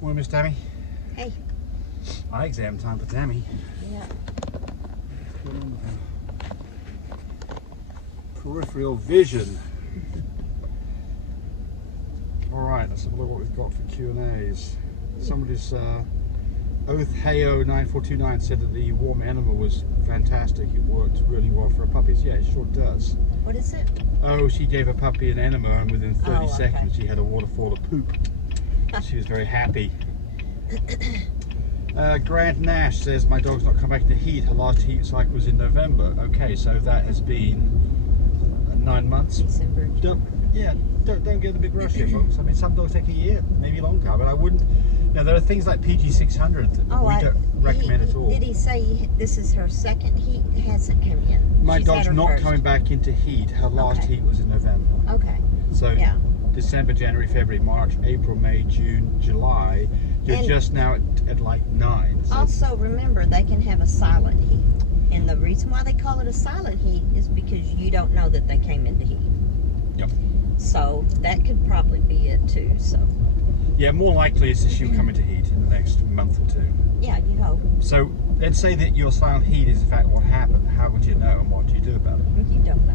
Morning, Miss Tammy. Hey. Eye exam time for Tammy. Yeah. Peripheral vision. Alright, let's have a look what we've got for Q&As. Somebody's Oathheo9429 said that the warm enema was fantastic. It worked really well for her puppies. Yeah, it sure does. What is it? Oh, she gave her puppy an enema and within 30 okay. seconds she had a waterfall of poop. She was very happy. Grant Nash says my dog's not come back to heat. Her last heat cycle was in November. Okay, so that has been 9 months. December. Don't get the big rush here, folks. I mean, some dogs take a year, maybe longer, but I wouldn't. Now there are things like PG 600 that we don't recommend at all. Did he say this is her second heat? It hasn't come in. My She's dog's not first. coming back into heat. Her last heat was in November. Okay. So yeah. December, January, February, March, April, May, June, July. You're just now at like 9. So. Also, remember they can have a silent heat, and the reason why they call it a silent heat is because you don't know that they came into heat. Yep. So that could probably be it too. So. Yeah, more likely is that she'll come into heat in the next month or 2. Yeah, you hope. So let's say that your silent heat is in fact what happened. How would you know, and what do you do about it? You don't know.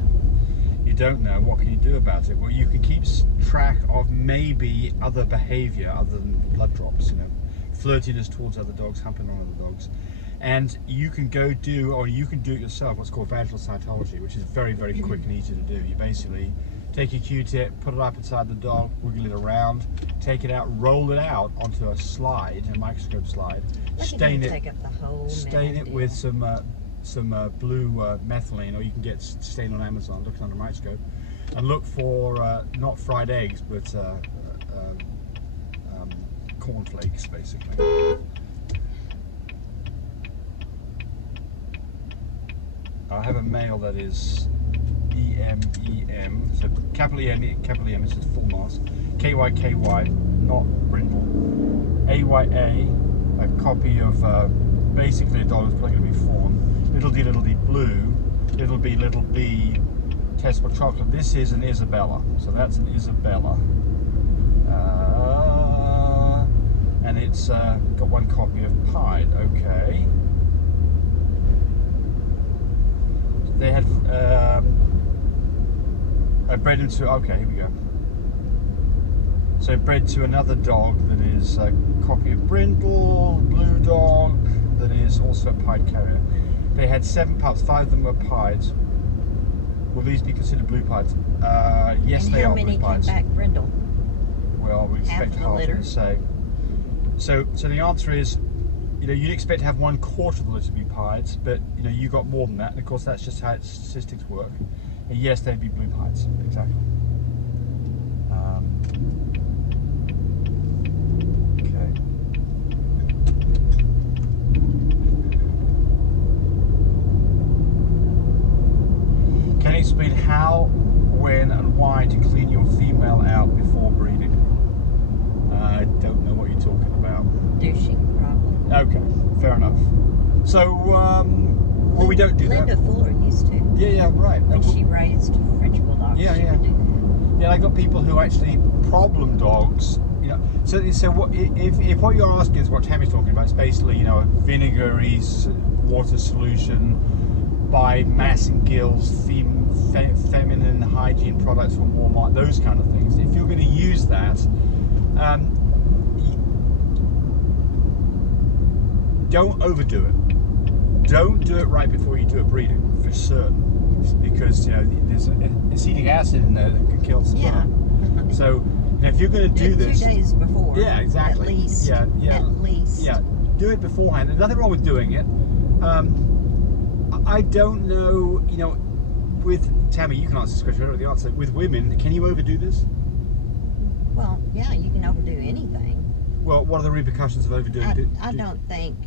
You don't know. What can you do about it? Well, you can keep track of maybe other behavior other than blood drops, you know, flirtiness towards other dogs, humping on other dogs. And you can go do, or you can do it yourself, what's called vaginal cytology, which is very, very quick and easy to do. You basically take your Q-tip, put it up inside the dog, wiggle it around, take it out, roll it out onto a slide, a microscope slide, stain it with some blue methylene, or you can get stain on Amazon, look under a microscope, and look for not fried eggs, but cornflakes, basically. I have a male that is EM, so capital E M is just full mass, KY, not brindle, AYA, a copy of basically a dog that's probably going to be fawn, little d blue, little b test for chocolate. This is an Isabella, so that's an Isabella, and it's got one copy of Pied. Okay. They had I bred him to, okay, here we go. So bred to another dog that is a copy of Brindle, blue dog, that is also a pied carrier. They had 7 pups, 5 of them were pieds. Will these be considered blue pieds? Yes, and they are blue pieds. How many came back Brindle? Well, we expect half of the same. So the answer is, you know, you'd expect to have 1/4 of the litter to be pieds, but you know, you got more than that, and of course that's just how statistics work. And yes, they'd be blue pieds, exactly. Okay. Can you explain how, when, and why to clean your female out before breeding? I don't know what you're talking about. Douching, probably. Okay, fair enough. So, well, we don't do that. Linda Fuller used to. Yeah, right. When she raised French bulldogs, she would do that. Yeah, I got people who actually problem dogs. You know, so what if what you're asking is what Tammy's talking about? It's basically, you know, a vinegary water solution by Mass and Gill's feminine hygiene products from Walmart, those kind of things. If you're going to use that, don't overdo it. Don't do it right before you do a breeding, for certain, because you know there's acetic acid in there that could kill sperm. Yeah. So if you're going to do this, 2 days before. yeah, exactly. At least. Yeah. At least. Yeah, do it beforehand. There's nothing wrong with doing it. I don't know. You know, with Tammy, you can answer this question. I don't know the answer. With women, can you overdo this? Well, yeah, you can overdo anything. Well, what are the repercussions of overdoing it? I don't think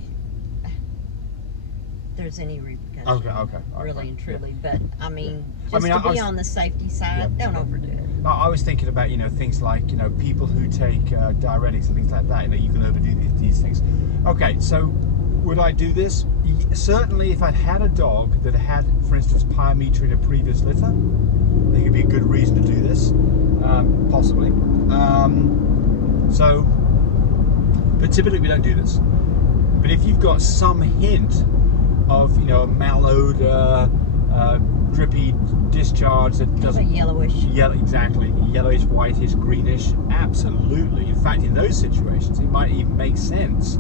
there's any repercussions. Okay. Really and truly, but I mean, I be on the safety side, don't overdo it. I was thinking about, you know, things like, you know, people who take diuretics and things like that. You know, you can overdo these things. Okay, so would I do this? Certainly, if I'd had a dog that had, for instance, pyometra in a previous litter, I think it'd be a good reason to do this, possibly. So But typically we don't do this. But if you've got some hint of, you know, a malodor, drippy discharge that doesn't... yellowish. Yellow, exactly. Yellowish, whitish, greenish. Absolutely. In fact, in those situations, it might even make sense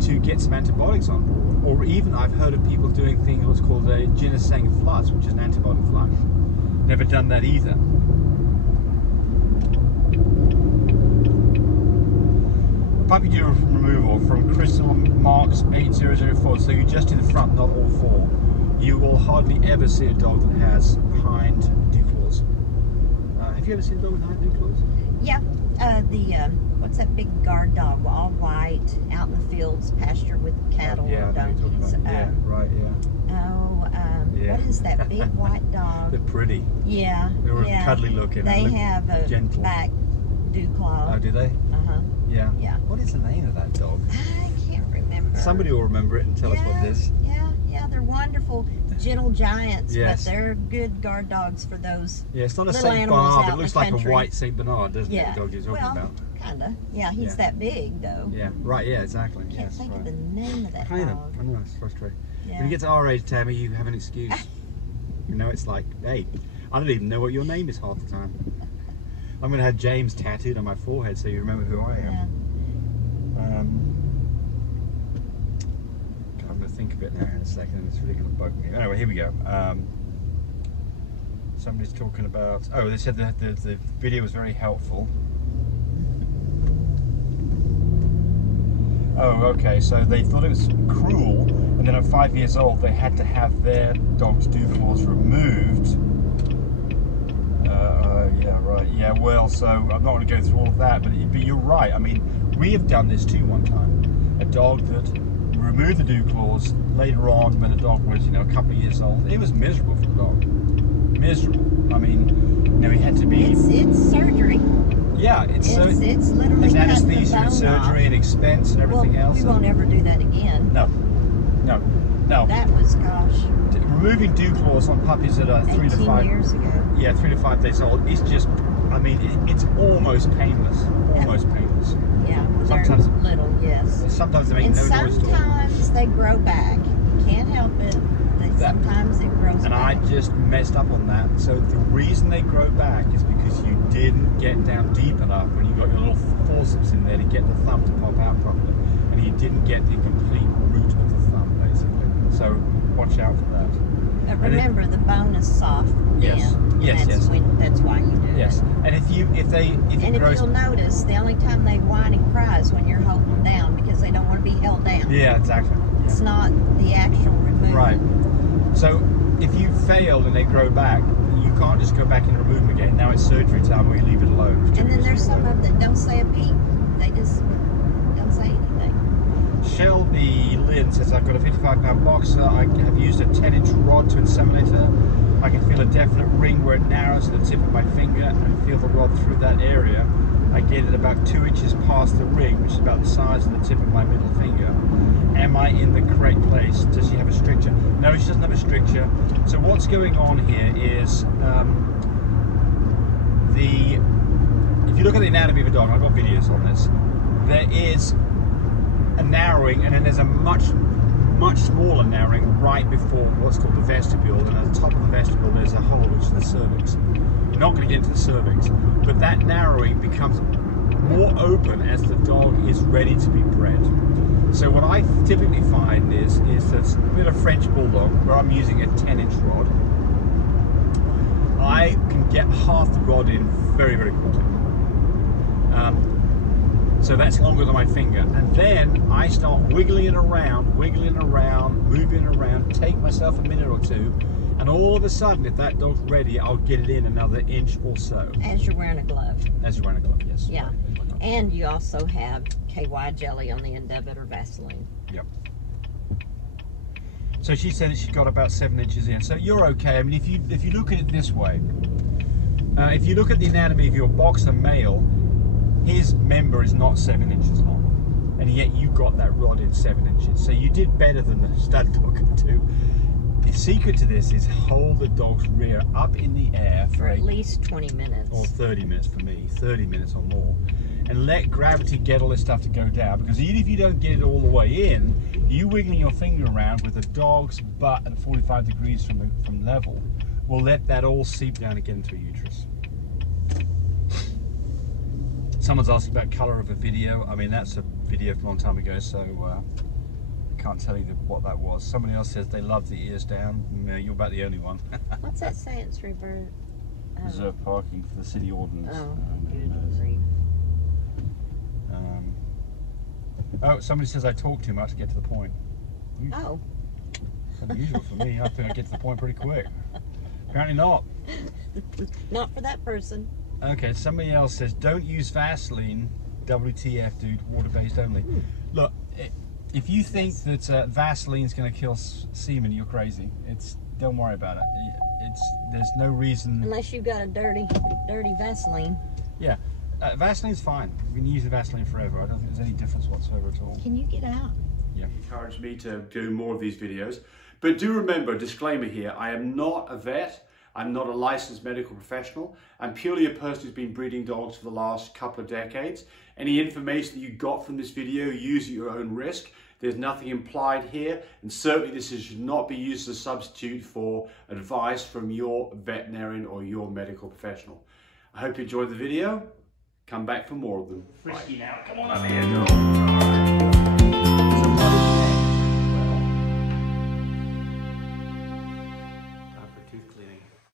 to get some antibiotics on board. Or even, I've heard of people doing things what's called a ginseng flush, which is an antibiotic flush. Never done that either. Puppy deer removal from Crystal Marks 8004. So you just do the front, not all four. You will hardly ever see a dog that has hind dew claws. Have you ever seen a dog with hind dew claws? Yeah. What's that big guard dog? All white, out in the fields, pasture with cattle or donkeys. Yeah, right, yeah. What is that big white dog? They're pretty. Yeah. They're cuddly looking. They have a gentle back dew claw. Oh, do they? Uh-huh. Yeah. Yeah. What is the name of that dog? I can't remember. Somebody will remember it and tell us what it is. Yeah, they're wonderful, gentle giants, Yes. but they're good guard dogs for those. Yeah, it's not a little Saint animals Bernard. out It in looks the like country. a white Saint Bernard, doesn't it? Yeah. The dog you're talking about. Kinda. Yeah, he's that big though. Yeah, right. Yeah, exactly. Can't Yes, think right. of the name of that I know. dog. I know. It's frustrating. Yeah. When you get to our age, Tammy, you have an excuse. You know, it's like, hey, I don't even know what your name is half the time. I'm going to have James tattooed on my forehead so you remember who I am. Yeah. I'm going to think of it now in a second. It's really going to bug me. Anyway, here we go. Somebody's talking about... Oh, they said that the video was very helpful. Oh, okay. So they thought it was cruel, and then at 5 years old, they had to have their dog's dew claws removed. Yeah, right. Yeah, well, so I'm not going to go through all of that, but you're right. I mean, we have done this too one time. A dog that removed the dew claws later on when the dog was, you know, a couple of years old. It was miserable for the dog. Miserable. I mean, you know, he had to be... It's surgery. Yeah, it's literally it's cutting the anesthesia bone and surgery off. and expense and everything else. We won't ever do that again. No. That was, gosh, removing dew claws on puppies that are 3 to 5 years ago. Yeah, 3 to 5 days old. It's just, I mean, it's almost painless. Almost painless. Yeah, Sometimes- they're little, yes. Sometimes they make And no noise at all. sometimes they grow back. Can't help it. Sometimes it grows And back. I just messed up on that. So the reason they grow back is because you didn't get down deep enough when you got your little forceps in there to get the thumb to pop out properly. And you didn't get the complete root of the thumb, basically. So watch out for that. But remember, the bone is soft. Yes. And Yes, that's yes. That's why you do Yes. it. And if And if you'll notice, the only time they whine and cry is when you're holding them down because they don't want to be held down. Yeah, exactly. It's not the actual removal. Right. So if you fail and they grow back, you can't just go back and remove them again. Now it's surgery time, or you leave it alone. And then there's some of them that don't say a peep. They just don't say anything. Shelby Lynn says, I've got a 55-pound boxer. I have used a 10-inch rod to inseminate her. I can feel a definite ring where it narrows at the tip of my finger and feel the rod through that area. I get it about 2 inches past the ring, which is about the size of the tip of my middle finger. Am I in the correct place? Does she have a stricture? No, she doesn't have a stricture. So what's going on here is if you look at the anatomy of a dog, I've got videos on this, there is a narrowing, and then there's a much smaller narrowing right before what's called the vestibule, and at the top of the vestibule there's a hole which is the cervix. We're not going to get into the cervix, but that narrowing becomes more open as the dog is ready to be bred. So what I typically find is that with a French Bulldog, where I'm using a 10-inch rod, I can get half the rod in very, very quickly. So that's longer than my finger. And then I start wiggling it around, moving around, take myself a minute or two, and all of a sudden, if that dog's ready, I'll get it in another inch or so. As you're wearing a glove. As you're wearing a glove, yes. Yeah. And you also have KY jelly on the end of it, or Vaseline. Yep. So she said that she got about 7 inches in. So you're okay. I mean, if you look at it this way, if you look at the anatomy of your boxer male, his member is not 7 inches long, and yet you got that rod in 7 inches. So you did better than the stud dog could do. The secret to this is hold the dog's rear up in the air for at least 20 minutes. Or 30 minutes for me, 30 minutes or more. and let gravity get all this stuff to go down, because even if you don't get it all the way in, you wiggling your finger around with a dog's butt at 45 degrees from level will let that all seep down again into a uterus. Someone's asking about color of a video. I mean, that's a video from a long time ago, so I can't tell you what that was. Somebody else says they love the ears down. No, you're about the only one. What's that say? It's revert. Reserve parking for the city ordinance. Oh, oh, somebody says I talk too much to get to the point. Oh. It's unusual for me. I think I get to the point pretty quick. Apparently not. Not for that person. Okay, somebody else says, don't use Vaseline. WTF, dude, water-based only. Look, if you think that Vaseline's going to kill semen, you're crazy. Don't worry about it. There's no reason. Unless you've got a dirty Vaseline. Yeah, Vaseline's fine. We can use the Vaseline forever. I don't think there's any difference whatsoever at all. Can you get out? Yeah. Encouraged me to do more of these videos. But do remember, disclaimer here, I am not a vet. I'm not a licensed medical professional. I'm purely a person who's been breeding dogs for the last couple of decades. Any information that you got from this video, use at your own risk. There's nothing implied here, and certainly this should not be used as a substitute for advice from your veterinarian or your medical professional. I hope you enjoyed the video. Come back for more of them. Frisky now, come on up here, girl.